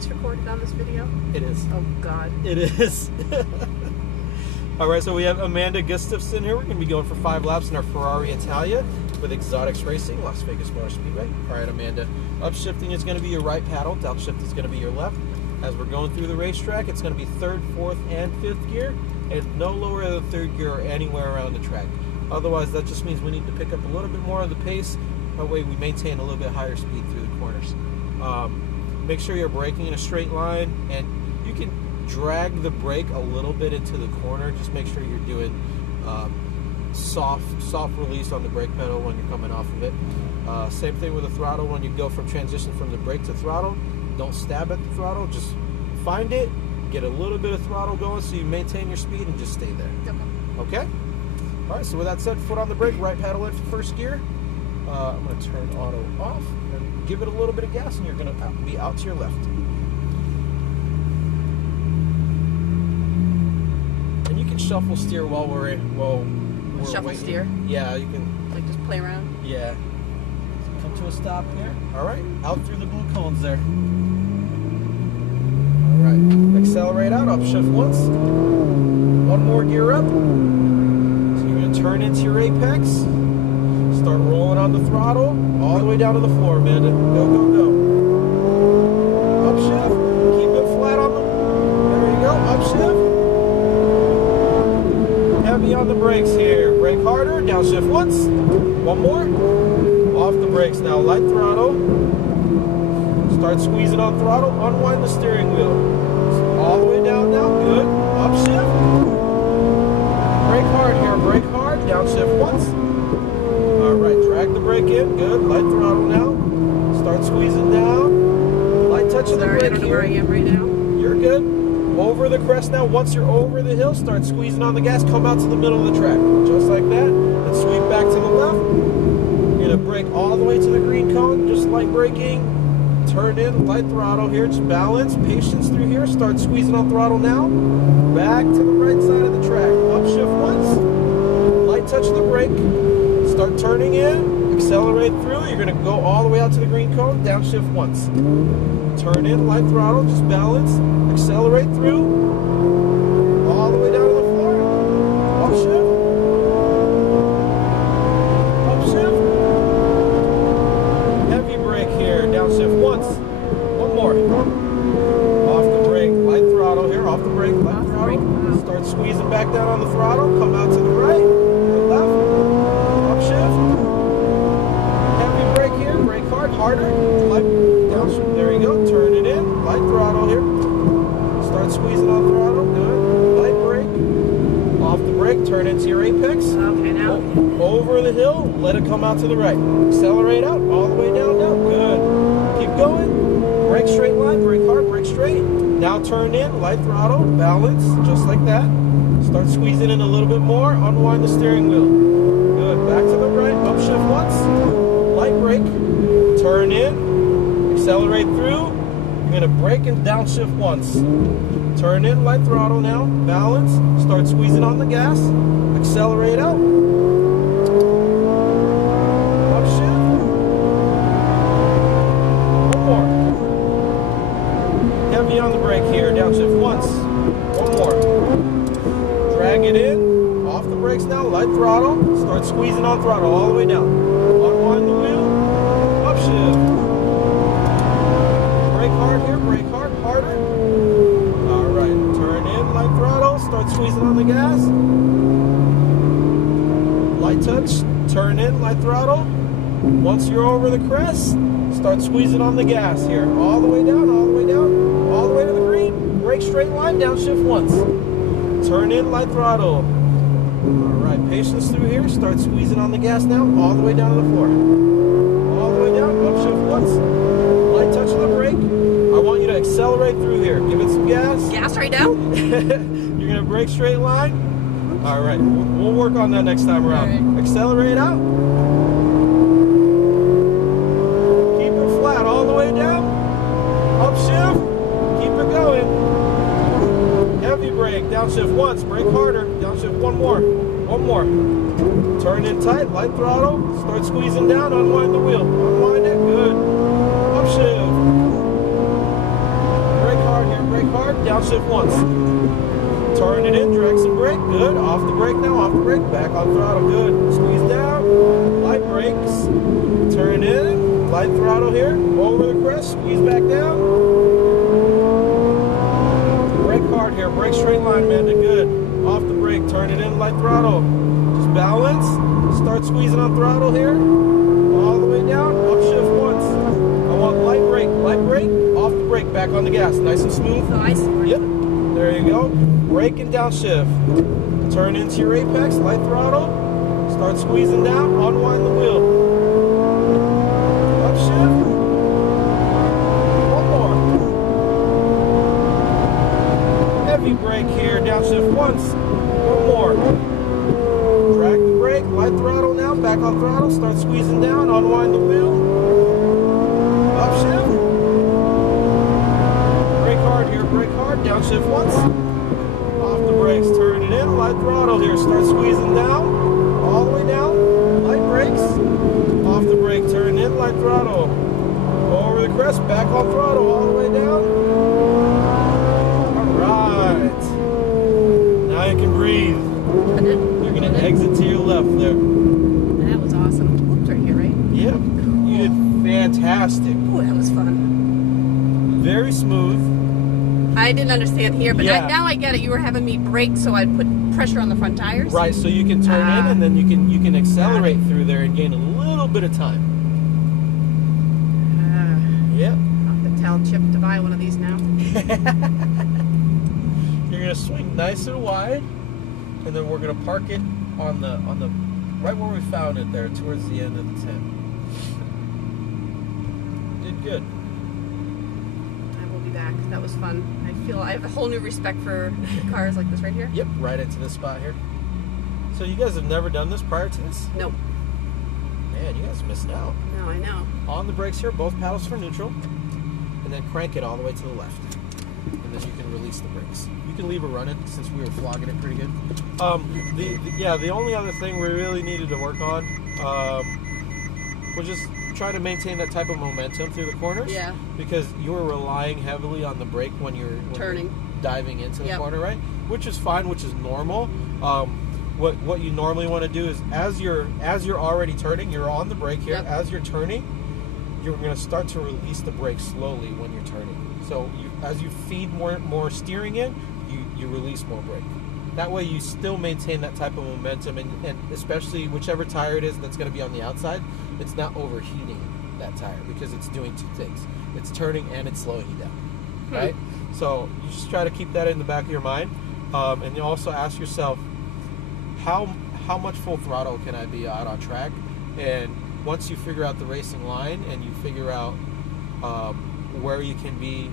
voice recorded on this video? It is. Oh, God. It is. All right, so we have Amanda Gustafson here. We're going to be going for 5 laps in our Ferrari Italia with Exotics Racing, Las Vegas Motor Speedway. All right, Amanda. Upshifting is going to be your right paddle. Downshift is going to be your left. As we're going through the racetrack, it's going to be 3rd, 4th, and 5th gear, and no lower than 3rd gear or anywhere around the track. Otherwise, that just means we need to pick up a little bit more of the pace. That way we maintain a little bit higher speed through the corners. Make sure you're braking in a straight line, and you can drag the brake a little bit into the corner. Just make sure you're doing soft release on the brake pedal when you're coming off of it. Same thing with the throttle. When you go from transition from the brake to throttle, don't stab at the throttle. Just find it, get a little bit of throttle going so you maintain your speed and just stay there. Okay? All right, so with that said, foot on the brake, right paddle into first gear. I'm going to turn auto off and give it a little bit of gas, and you're going to be out to your left. And you can shuffle steer while we're Shuffle waiting. steer? Yeah, you can. Like just play around? Yeah. Come to a stop here. All right, out through the blue cones there. All right, accelerate out, upshift once. One more gear up. So you're going to turn into your apex. Start rolling on the throttle, all the way down to the floor, Amanda. Go, go, go. Upshift. Keep it flat on the... There you go. Upshift. Heavy on the brakes here. Brake harder. Downshift once. One more. Off the brakes now. Light throttle. Start squeezing on throttle. Unwind the steering wheel. All the way down now. Good. Upshift. Brake hard here. Brake hard. Downshift once. Alright, drag the brake in. Good. Light throttle now. Start squeezing down. Light touch of the brake I don't know where I am right now. You're good. Over the crest now. Once you're over the hill, start squeezing on the gas. Come out to the middle of the track. Just like that. And sweep back to the left. You're going to brake all the way to the green cone. Just light braking. Turn in. Light throttle here. Just balance. Patience through here. Start squeezing on throttle now. Back to the right side of the track. Upshift once. Light touch of the brake. Start turning in, accelerate through. You're going to go all the way out to the green cone, downshift once. Turn in, light throttle, just balance, accelerate through, all the way down to the floor. Upshift. Upshift. Heavy brake here, downshift once. One more. Off the brake, light throttle here, off the brake, light throttle. Start squeezing back down on the throttle, come out to the right, the left. Upshift. Heavy brake here. Brake hard. Harder. Light downshift. There you go. Turn it in. Light throttle here. Start squeezing on throttle. Good. Light brake. Off the brake. Turn into your apex. Okay, now. Over the hill. Let it come out to the right. Accelerate out. All the way down now. Good. Keep going. Brake straight line. Brake hard. Brake straight. Now turn in. Light throttle. Balance. Just like that. Start squeezing in a little bit more. Unwind the steering wheel. Good. Back to the right. Upshift once. Light brake. Turn in. Accelerate through. You're going to brake and downshift once. Turn in. Light throttle now. Balance. Start squeezing on the gas. Accelerate out. Upshift. One more. Heavy on the brake here. Downshift once. One more. Drag it in. Off the brakes now, light throttle. Start squeezing on throttle all the way down. Unwind the wheel. Upshift. Brake hard here, brake hard, harder. Alright, turn in, light throttle. Start squeezing on the gas. Light touch, turn in, light throttle. Once you're over the crest, start squeezing on the gas here. All the way down, all the way down, all the way to the green. Brake straight line, downshift once. Turn in, light throttle. Alright, patience through here. Start squeezing on the gas now, all the way down to the floor. All the way down, upshift once. Light touch of the brake. I want you to accelerate through here. Give it some gas. Gas right now? You're going to brake straight line. Alright, we'll work on that next time around. Right. Accelerate out. Keep it flat all the way down. Upshift. Keep it going. Heavy brake, downshift once, brake harder, downshift one more. Turn in tight, light throttle, start squeezing down, unwind the wheel. Unwind it, good. Upshift. downshift once. Turn it in, direct some brake, good. Off the brake now, off the brake, back on throttle, good. Squeeze down, light brakes. Turn in, light throttle here, over the crest, squeeze back down. Brake hard here, brake straight line, Amanda, good. Off the brake, turn it in, light throttle. Just balance, start squeezing on throttle here. All the way down, upshift once. I want light brake, off the brake, back on the gas, nice and smooth. So I see. Yep, there you go. Brake and downshift. Turn into your apex, light throttle. Start squeezing down, unwind the wheel. Upshift. One more. Heavy brake here, downshift once. One more. Drag the brake, light throttle now, back on throttle. Start squeezing down, unwind the wheel. Upshift. Brake hard here, brake hard, downshift once. Off the brakes, turn it in, light throttle here, start squeezing down, all the way down, light brakes, off the brake, turn in, light throttle, over the crest, back on throttle, all the way down. Alright, now you can breathe. You're going to exit to your left there. That was awesome. Oops, right here, right? Yep, you did fantastic. Oh, that was fun. Very smooth. I didn't understand here, but Yeah. now I get it. You were having me brake, so I'd put pressure on the front tires. Right, so you can turn in and then you can accelerate through there and gain a little bit of time. Yep. I'll have to tell Chip to buy one of these now. You're gonna swing nice and wide, and then we're gonna park it on the right where we found it there, towards the end of the tent. Did good. I will be back. That was fun. I feel I have a whole new respect for cars like this right here. Yep, right into this spot here. So you guys have never done this prior to this? Nope. Man, you guys are missing out. No, I know. On the brakes here, both paddles for neutral, and then crank it all the way to the left. And then you can release the brakes. You can leave it running since we were flogging it pretty good. The only other thing we really needed to work on was just try to maintain that type of momentum through the corners. Yeah. Because you were relying heavily on the brake when you're Turning. diving into the Yep. corner, right? Which is fine, which is normal. What you normally want to do is as you're already turning, you're on the brake here. Yep. As you're turning, you're going to start to release the brake slowly when you're turning. So as you feed more steering in, you release more brake. That way you still maintain that type of momentum, and especially whichever tire it is that's going to be on the outside, it's not overheating that tire because it's doing two things. It's turning and it's slowing you down, right? So you just try to keep that in the back of your mind, and you also ask yourself, how much full throttle can I be out on track? And once you figure out the racing line and you figure out where you can be,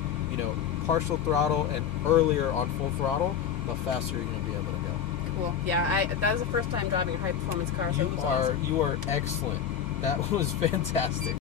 partial throttle and earlier on full throttle, the faster you're going to be able to go. Cool. Yeah, that was the first time driving a high performance car, so it was awesome. You are excellent. That was fantastic.